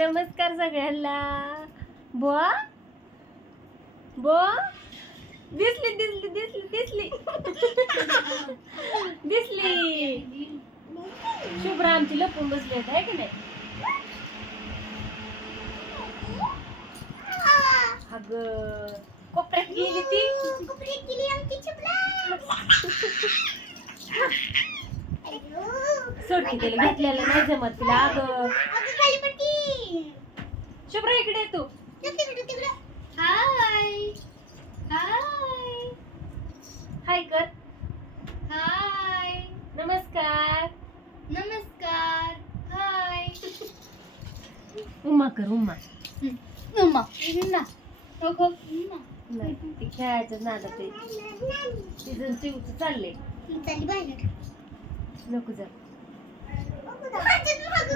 नमस्कार सगळ्यांना. बुवा? बुवा? दिसली दिसली दिसली दिसली. दिसली. शुभ्रा आमची लपून बसली होती आहे की नाही? अग कोपऱ्यात गेली ती. सोडकी तिला घेतलेलं नाही जमत तिला अग. शुभ्रा इकडे तू. हाय हाय हाय कर. हाय नमस्कार. नमस्कार. हाय उम्मा कर उम्मा. उम्मा. ना हो हो नाही ती खेळायचं नादात आहे. तिचं चिवचं चाललंय. चालली बाहेर. नको जा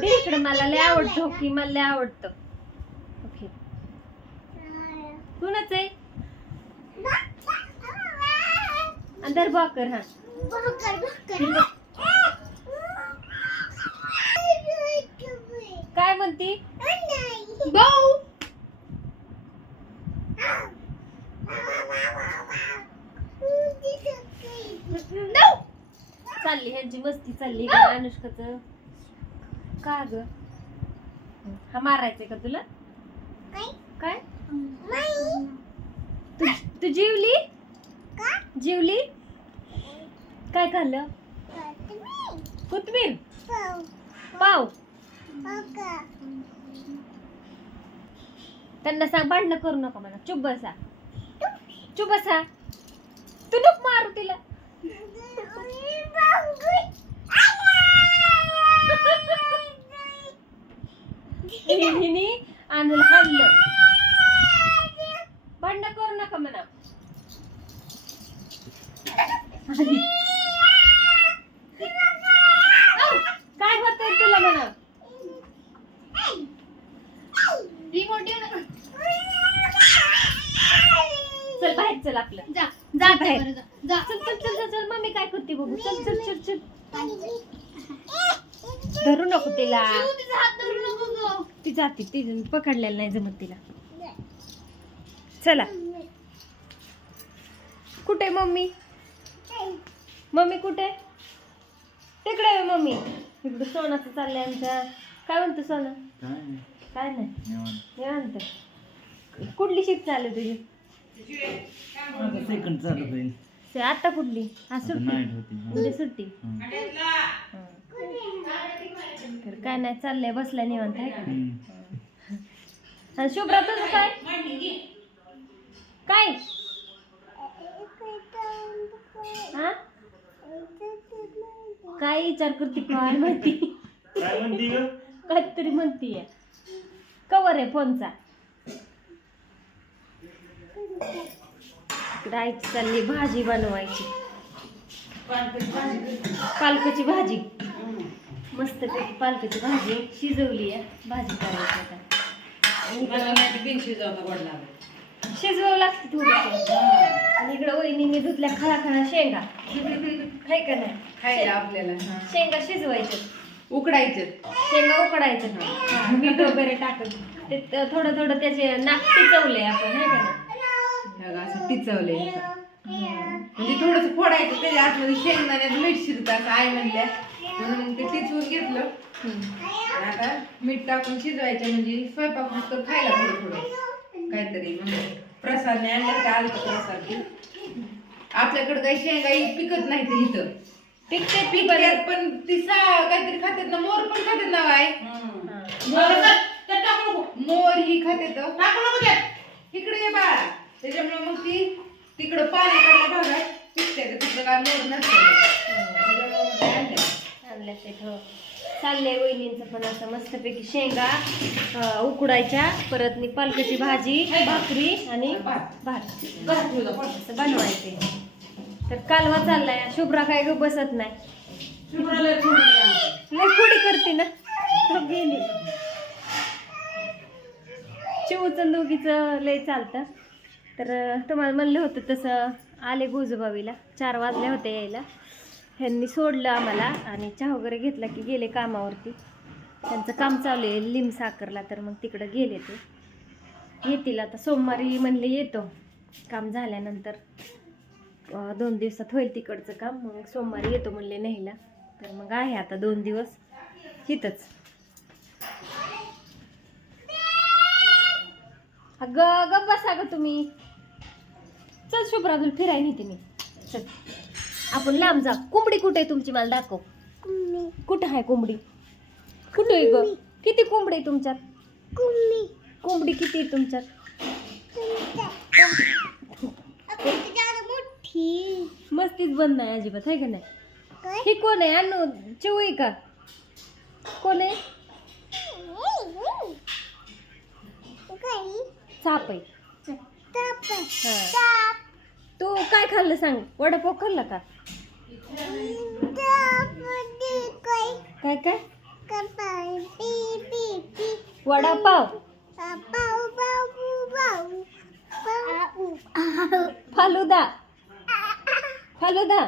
इकडे मला लय आवडतो की मला लय आवडतं. कुणाच आहे? अंदर भाकर हा. काय म्हणती? भाऊ. चालली ह्यांची मस्ती चालली का अनुष्काच. का ग? हा मारायचंय का तुला? काय? तू तू जेवली? जेवली? काय खाल्लं? कोथमीर. पाव. त्यांना सांग भांडणं करू नका मला चुप बसा. चुप बसा. तू नको मारू तिला हिने आणलं हाडलं भांडणं करू नका म्हणा आली. औ, काय होतंय तुला म्हणा रिमोट चल बाहेर चल आपलं जा जा बाहेर. बरं, जा. जा. चल चल चल चल चल. मम्मी काय करते बघू. चल चल चल चल. धरू नको तिला. ती जाते ती पकडलेलं नाही जमत तिला. चला. कुठे मम्मी? मम्मी कुठे? तिकडे आहे मम्मी. इकडं सोनाचं चाललंय आमच्या. काय म्हणतो सोनं? काय नाही. निवांत. कुठली शिफ्ट चालू तुझी? सेकंड चालत होईल. से- आता कुठली? हा आता सुट्टी. नाईट होती उद्या सुट्टी. तर काय नाही चाललंय बसलाय निवांत आहे का. आणि शुभ्रा तुझं काय? काय? हा? काय विचार करते? काय म्हणती. काय म्हणती ग? काहीतरी म्हणतीय. कवर आहे फोनचा. आईची चालली भाजी बनवायची. पालकाची भाजी. मस्त पैकी पालकाची भाजी शिजवली आहे. भाजी करायची आता. शिजवावं लागते थोडस. आणि इकडं वहिनीने धुतल्या खळा खळा शेंगा. हाय का नाही? खायला आपल्याला. हा. शेंगा शिजवायच्या. उकडायचं शेंगा उकडायचं. मीठ वगैरे टाकून ते थोडं थोडं त्याचे नाक टिचवलंय आपण का? नाही टिचवले म्हणजे थोडस फोडायचं त्याच्या आतमध्ये शेंगदाण्यात मीठ शिरतं असं आई म्हणल्या. म्हणून मग ते टिचवून घेतलं. आणि आता मीठ टाकून शिजवायचं म्हणजे स्वयंपाक नुसतं खायला थोडं थोडं. काहीतरी म्हणजे प्रसादने आणलं तर आलं प्रसाद. आपल्याकडे काही शेंगा पिकत नाही ते इथं. पिकते पिकतात पण ती सा काहीतरी खातात ना मोर पण खातात ना काय मोर ही खाते इकडे ये बाळा. त्याच्यामुळे मग ती तिकडं पाण्याकडल्या भागात पिकते तर तिकडं काय मोर नसतं. आणल्या ते हो. चाललंय वहिनींचं पण असं मस्तपैकी शेंगा अं, उकडायच्या. परत नी पालकाची भाजी भाकरी आणि भात. असं बनवायचे. तर कालवा चाललाय. शुभ्रा काय ग बसत नाही. लय पुढे करते ना. तो गेली. चिवचं दोघीचं लय चालतं. तर तुम्हाला म्हणलं होतं तसं आले गोजूबावीला चार वाजले होते यायला. ह्यांनी सोडलं आम्हाला आणि चहा वगैरे घेतला की गेले कामावरती. त्यांचं काम चालू आहे लिंब साखरला. तर मग तिकडं गेले ते. येतील आता. सोमवारी म्हणले येतो. काम झाल्यानंतर दोन दिवसात होईल तिकडचं काम. मग सोमवारी येतो म्हणले न्यायला. तर मग आहे आता दोन दिवस. इथंच. अगं गप्प बसा गं तुम्ही. चल शुभ्रा तुला फिराय नेते मी. चल. आपण लांब जा. कोंबडी कुठे आहे तुमची मला दाखव. कुठं आहे कोंबडी? कुठं आहे ग? किती कोंबडी आहे तुमच्यात? कोंबडी. किती आहे तुमच्यात? मस्तीच बंद नाही अजिबात आहे का नाही? हे कोण आहे? अनु चिऊ आहे का? कोण आहे? साप आहे. काय खाल्लं सांग? वडापाव खाल्ला का? काय काय? वडापाव. फालुदा. फालुदा.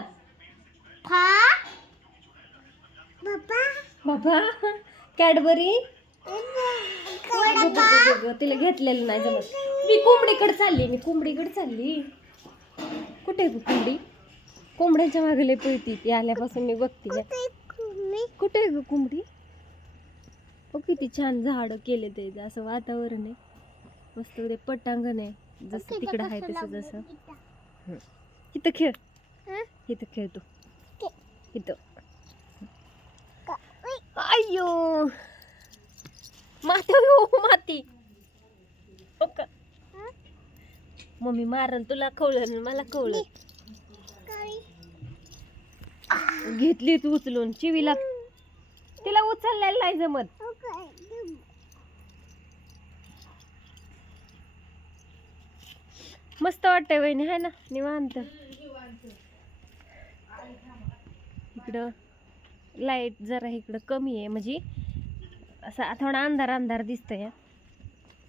बाबा कॅडबरी. तिला घेतलेलं नाही जमत. मी कोंबडीकडे चालली मी कोंबडीकडे चालली. कुठे आहे कोंबडी? कोंबड्यांच्या मागे लय पळती ती आल्यापासून मी बघते. कुठे आहे ग कोंबडी? हो किती छान झाड केले ते असं वातावरण आहे. मस्त उद्या पटांगण आहे जसं तिकडं आहे तसं जसं. इथं. खेळ. इथं खेळ तू. इथं. अय्यो. माती हो माती मम्मी मारल तुला कवळन मला कवलं घेतली तू उचलून चिवीला. तिला उचललेलं नाही जमत. मस्त वाटतंय वहिनी आहे ना निवांत. इकडं लाइट जरा इकडं कमी आहे म्हणजे असा थोडा अंधार अंधार दिसतंय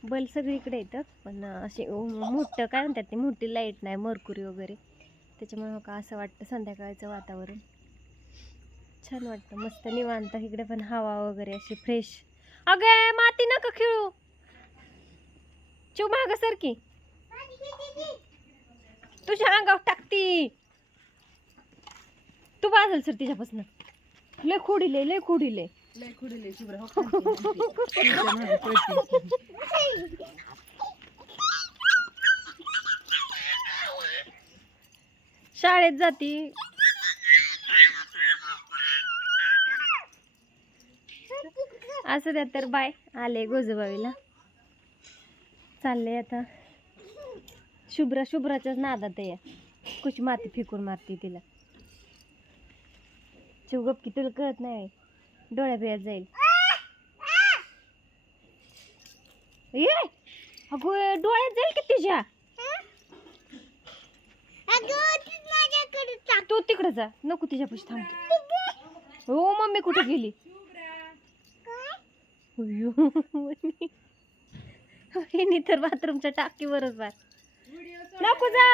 बल सगळीकडे येतं. पण असे मोठं काय म्हणतात ते मोठी लाइट नाही मरकुरी वगैरे. त्याच्यामुळे का असं वाटतं संध्याकाळचं वातावरण. छान वाटतं मस्त निवांत. इकडे पण हवा वगैरे अशी फ्रेश अगं माती नका खेळू. चिव माग सारखी तुझ्या अंगावर टाकती. तू बाजल सर तिच्यापासून. लय खोडीले लय खोडीले. शाळेत जाती. असं द्या तर बाय आले गोजोबावीला. चालले आता. शुभ्रा शुभ्राच्याच नादात या कुछ माती फिकून मारती तिला. चिवगप की तुला कळत नाही डोळ्या बिळ्यात जाईल. ये अगं डोळ्यात जाईल की तुझ्या? तू तिकडे जा. नको तिच्यापाशी थांब. हो मम्मी कुठे गेली? अय्यो, तर बाथरूमच्या टाकीवरच बार नको जा.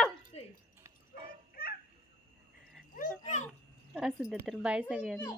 असू दे तर बाय सगळ्यांना.